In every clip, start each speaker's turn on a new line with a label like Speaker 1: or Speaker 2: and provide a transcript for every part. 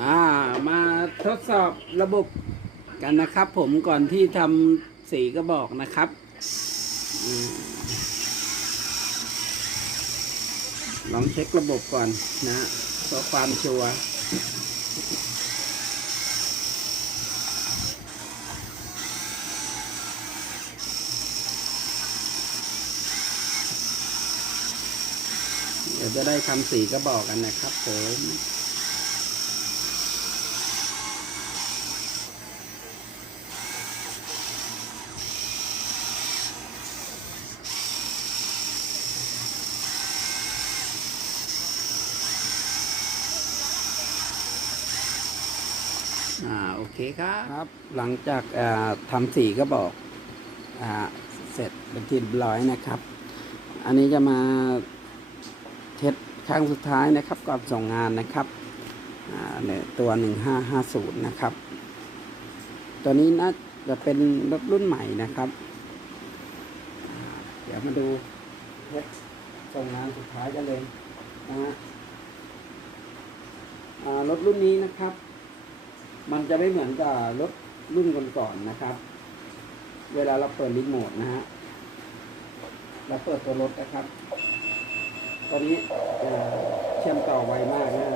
Speaker 1: อ่ามาทดสอบระบบกันนะครับ ผมก่อนที่ทำสีกระบอกนะครับอลองเช็คระบบก่อนนะเพื่อความชัวร์ ยวจะได้ทำสีกระบอกกันนะครับผมอ่าโอเคครับครับ หลังจากอ่าทำสีก็บอกอ่าเสร็จเป็นที่เรียบร้อยนะครับ อันนี้จะมา เทสครั้งสุดท้ายนะครับก่อนส่งงานนะครับเนี่ยตัว 1550 นะครับ ตัวนี้น่าจะเป็นรถรุ่นใหม่นะครับ เดี๋ยวมาดูเทสส่งงานสุดท้ายกันเลยนะฮะรถรุ่นนี้นะครับ มันจะไม่เหมือนกับรถรุ่นก่อนๆนะครับ เวลาเราเปิดรีโมทนะฮะเราเปิดตัวรถนะครับ ตอนนี้เชื่อมต่อไวมากนะ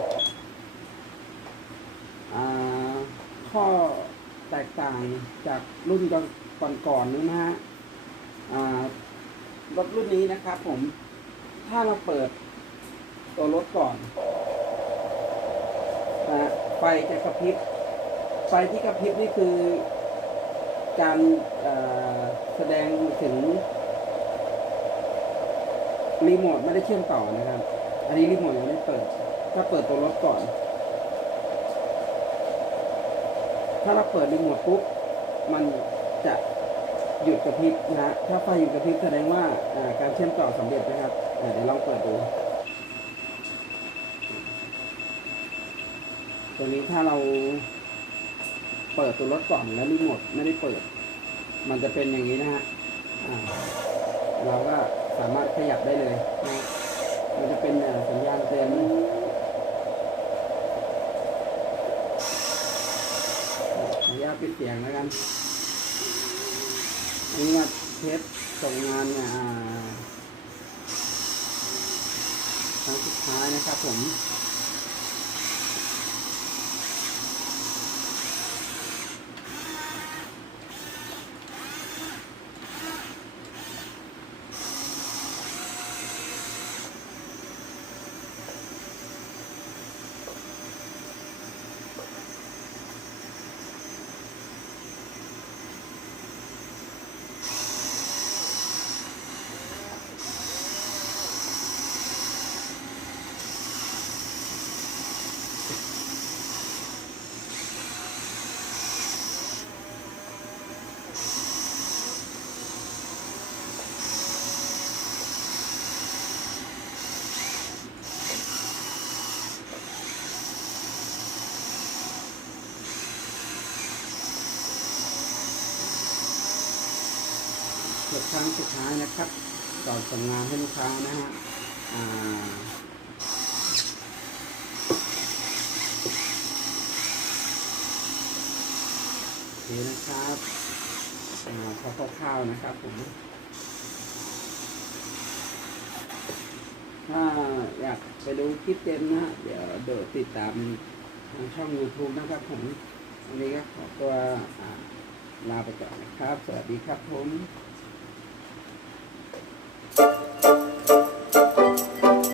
Speaker 1: ข้อแตกต่างจากรุ่นก่อนๆนี้นะฮะรถรุ่นนี้นะครับผม ถ้าเราเปิดตัวรถก่อนนะไฟจะกระพริบ ไฟที่กระพริบนี่คือการแสดงถึง รีโมทไม่ได้เชื่อมต่อนะครับ อันนี้รีโมทยังไม่เปิด ถ้าเปิดตัวรถก่อน ถ้าเราเปิดรีโมทปุ๊บ มันจะหยุดกระพริบนะถ้าไฟหยุดกระพริบแสดงว่าการเชื่อมต่อสำเร็จนะครับ เดี๋ยวลองเปิดดู ตัวนี้ถ้าเราเปิดตัวรถก่อนแล้วรีโมทไม่ได้เปิด มันจะเป็นอย่างนี้นะฮะอ่าเราก็ สามารถขยับได้เลยนะมันจะเป็นสัญญาณเตือนขออนุญาตปิดเสียงแล้วกันอันนี้ว่าเทสส่งงานเนี่ยครั้งสุดท้ายนะครับผมุดครั้งสุดท้ายนะครับก่อนส่งงานให้ลูกค้านะฮะอ่นะครับอ่าพอคร่าวๆนะครับผมถ้าอยากไปดูคลิปเต็มนะฮะเดี๋ยวเดี๋ยวติดตามทางช่อง YouTube นะครับผมวันนี้ก็ขอตัวลาไปก่อนนะครับ สวัสดีครับผม